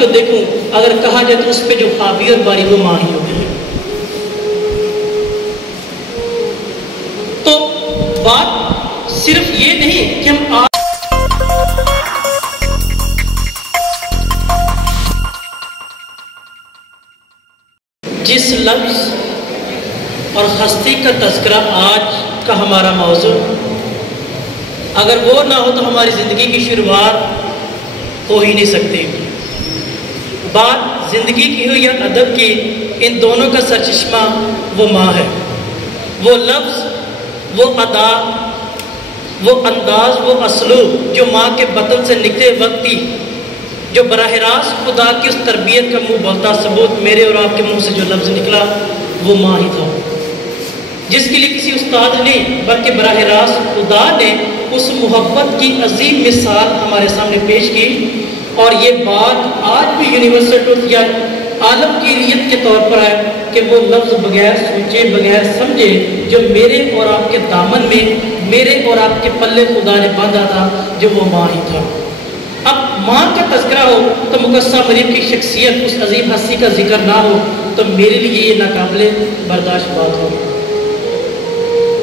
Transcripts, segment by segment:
کو دیکھوں، اگر کہا جائے تو اس پہ جو حاوی اور باری وہ ماں ہی ہوتی ہے۔ تو بات صرف یہ نہیں کہ ہم جس لفظ اور ہستی کا تذکرہ آج کا ہمارا موضوع، اگر وہ نہ ہو تو ہماری زندگی کی شروعات ہو ہی نہیں سکتی۔ بات زندگی کی ہو یا ادب کی، ان دونوں کا سرچشمہ وہ ماں ہے۔ وہ لفظ، وہ ادا، وہ انداز، وہ اسلوب جو ماں کے بطن سے نکلے وقت ہی، جو براہ راست خدا کی اس تربیت کا منہ بولتا ثبوت میرے اور آپ کے منہ سے جو لفظ نکلا وہ ماں ہی تھا، جس کے لیے کسی استاد نے بلکہ براہ راست خدا نے اس محبت کی عظیم مثال ہمارے سامنے پیش کی۔ اور یہ بات آج بھی یونیورسل ٹروتھ یا عالم کی ریت کے طور پر ہے کہ وہ لفظ بغیر سوچے بغیر سمجھے جو میرے اور آپ کے دامن میں، میرے اور آپ کے پلے خدا نے باندھا تھا، جو وہ ماں ہی تھا۔ اب ماں کا تذکرہ ہو تو مقدسہ مریم کی شخصیت، اس عظیم ہستی کا ذکر نہ ہو تو میرے لیے یہ ناقابل برداشت بات ہو۔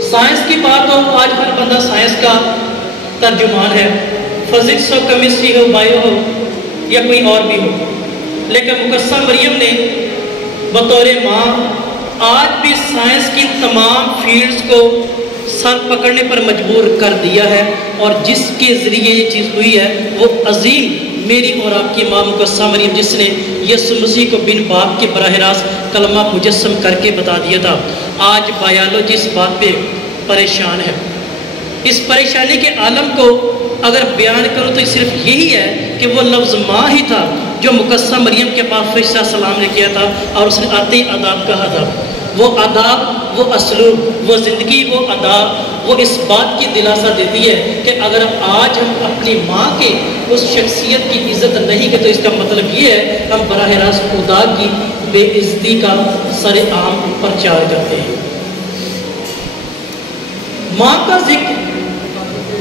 سائنس کی بات ہو، آج ہر بندہ سائنس کا ترجمان ہے، فزکس ہو، کیمسٹری ہو، بائیو ہو یا کوئی اور بھی ہو، لیکن مقدسہ مریم نے بطور ماں آج بھی سائنس کی تمام فیلڈز کو سر پکڑنے پر مجبور کر دیا ہے، اور جس کے ذریعے یہ چیز ہوئی ہے وہ عظیم میری اور آپ کی ماں مقدسہ مریم، جس نے یسوع مسیح کو بن باپ کے براہ راست کلمہ مجسم کر کے بتا دیا تھا۔ آج بایولوجی اس بات پہ پریشان ہے۔ اس پریشانی کے عالم کو اگر بیان کرو تو صرف یہی ہے کہ وہ لفظ ماں ہی تھا جو مقدسہ مریم کے پاس فرشتہ سلام نے کیا تھا، اور اس نے آتے آداب کہا تھا۔ وہ آداب، وہ اسلوب، وہ زندگی، وہ آداب، وہ اس بات کی دلاسا دیتی ہے کہ اگر آج ہم اپنی ماں کے اس شخصیت کی عزت نہیں کرتے تو اس کا مطلب یہ ہے ہم براہ راست خدا کی بے عزتی کا سر عام پرچار کرتے ہیں۔ ماں کا ذکر،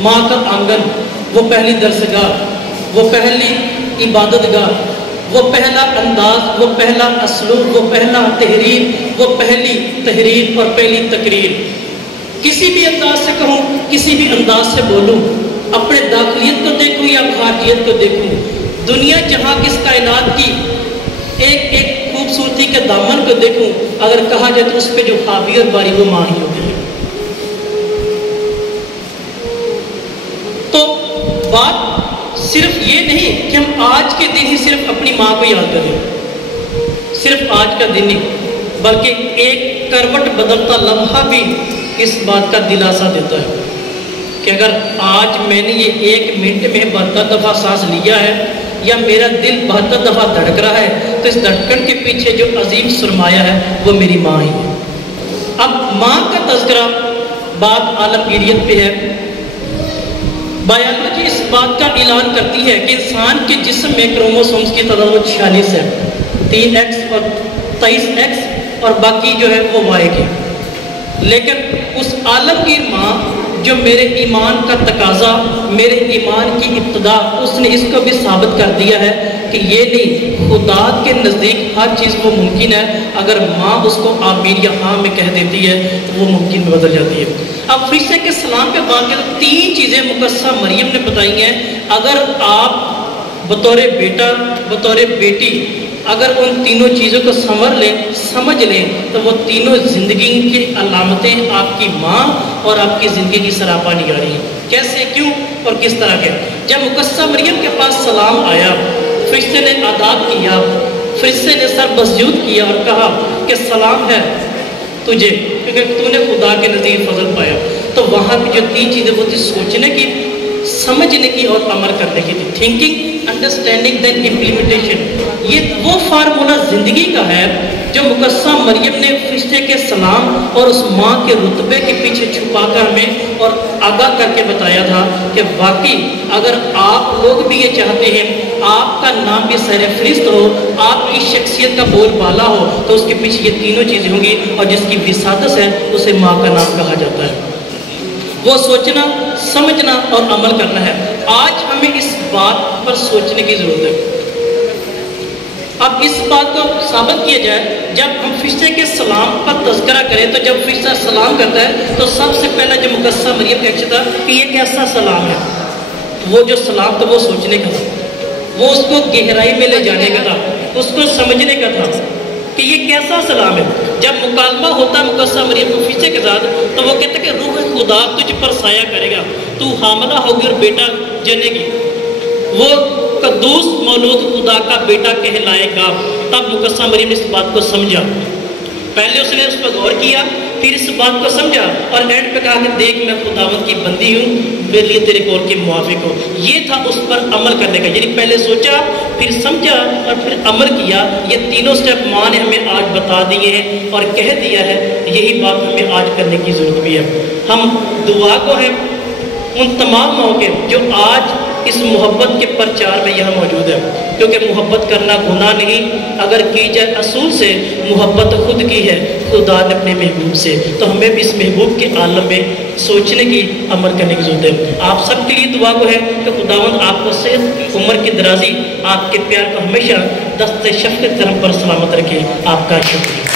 ماں کا آنگن، وہ پہلی درسگاہ، وہ پہلی عبادت گاہ، وہ پہلا انداز، وہ پہلا اسلوب، وہ پہلا تحریر، وہ پہلی تحریر اور پہلی تقریر۔ کسی بھی انداز سے کہوں، کسی بھی انداز سے بولوں، اپنے داخلیت کو دیکھوں یا خارجیت کو دیکھوں، دنیا جہاں کی اس کائنات کی ایک ایک خوبصورتی کے دامن کو دیکھوں، اگر کہا جائے تو اس پہ جو حاوی اور باری وہ ماں ہی ہوتی ہے۔ تو بات صرف یہ نہیں کہ ہم آج کے دن ہی صرف اپنی ماں کو یاد کریں، صرف آج کا دن نہیں، بلکہ ایک کروٹ بدلتا لمحہ بھی اس بات کا دلاسا دیتا ہے کہ اگر آج میں نے یہ 1 منٹ میں 72 دفعہ سانس لیا ہے یا میرا دل 72 دفعہ دھڑک رہا ہے تو اس دھڑکن کے پیچھے جو عظیم سرمایہ ہے وہ میری ماں ہی ہے۔ اب ماں کا تذکرہ بات عالمگیریت پہ ہے۔ بایولوجی اس بات کا اعلان کرتی ہے کہ انسان کے جسم میں کروموسومز کی تعداد 46 ہے، 3X اور 23X اور باقی جو ہے وہ Y کے۔ لیکن اس عالمگیر ماں جو میرے ایمان کا تقاضا، میرے ایمان کی ابتدا، اس نے اس کو بھی ثابت کر دیا ہے کہ یہ نہیں، خدا کے نزدیک ہر چیز وہ ممکن ہے، اگر ماں اس کو آمین یا ہاں میں کہہ دیتی ہے تو وہ ممکن میں بدل جاتی ہے۔ اب فرشتے کے سلام پہ بات کریں تو 3 چیزیں مقدسہ مریم نے بتائی ہیں، اگر آپ بطور بیٹا، بطور بیٹی اگر ان تینوں چیزوں کو سمجھ لیں تو وہ تینوں زندگی کی علامتیں آپ کی ماں اور آپ کی زندگی کی سراپا نگاری ہیں۔ کیسے، کیوں اور کس طرح کے؟ جب مقدسہ مریم کے پاس سلام آیا، فرشتے نے آداب کیا، فرشتے نے سر مسجود کیا اور کہا کہ سلام ہے تجھے کیونکہ تو نے خدا کے نزدیک فضل پایا۔ تو وہاں پہ جو 3 چیزیں وہ تھی، سوچنے کی، سمجھنے کی اور عمل کرنے کی تھی۔ تھنکنگ، انڈرسٹینڈنگ، دین امپلیمنٹیشن۔ یہ وہ فارمولہ زندگی کا ہے جو مقدسہ مریم نے فرشتے کے سلام اور اس ماں کے رتبے کے پیچھے چھپا کر ہمیں اور آگاہ کر کے بتایا تھا کہ واقعی اگر آپ لوگ بھی یہ چاہتے ہیں آپ کا نام بھی سر فہرست ہو، آپ کی شخصیت کا بول بالا ہو، تو اس کے پیچھے یہ تینوں چیزیں ہوں گی، اور جس کی وسادت ہے اسے ماں کا نام کہا جاتا ہے۔ وہ سوچنا، سمجھنا اور عمل کرنا ہے۔ آج ہمیں اس بات پر سوچنے کی ضرورت ہے۔ اب اس بات کو ثابت کیا جائے، جب ہم فرشتے کے سلام پر تذکرہ کریں تو جب فرشتہ سلام کرتا ہے تو سب سے پہلا جو مقدسہ مریم کہتا تھا کہ یہ کیسا سلام ہے، وہ جو سلام تھا وہ سوچنے کا تھا، وہ اس کو گہرائی میں لے جانے کا تھا، اس کو سمجھنے کا تھا کہ یہ کیسا سلام ہے۔ جب مکالمہ ہوتا ہے مقدسہ مریم کو فرشتے کے ساتھ تو وہ کہتا ہے کہ روح خدا تجھ پر سایہ کرے گا، تو حاملہ ہوگی اور بیٹا جنے گی، وہ قدوس مولود خدا کا بیٹا کہلائے گا۔ تب مقدسہ مریم نے اس بات کو سمجھا، پہلے اس نے اس پر غور کیا، پھر اس بات کو سمجھا اور اینڈ پہ کہا کہ دیکھ میں خداوند کی بندی ہوں، میرے لیے تیرے قول کے موافق ہو۔ یہ تھا اس پر عمل کرنے کا، یعنی پہلے سوچا، پھر سمجھا اور پھر عمل کیا۔ یہ تینوں سٹیپ ماں نے ہمیں آج بتا دیے ہیں اور کہہ دیا ہے، یہی بات ہمیں آج کرنے کی ضرورت بھی ہے۔ ہم دعا کو ہیں ان تمام موقع جو آج اس محبت کے پرچار میں یہاں موجود ہے، کیونکہ محبت کرنا گناہ نہیں، اگر کی جائے اصول سے، محبت خود کی ہے خدا نے اپنے محبوب سے، تو ہمیں بھی اس محبوب کے عالم میں سوچنے کی، عمل کرنے کی ضرورت ہے۔ آپ سب کے لیے دعا کو ہے کہ خداوند آپ کو صحت، عمر کی درازی، آپ کے پیار کو ہمیشہ دست شفقت کرم پر سلامت رکھے۔ آپ کا شکریہ۔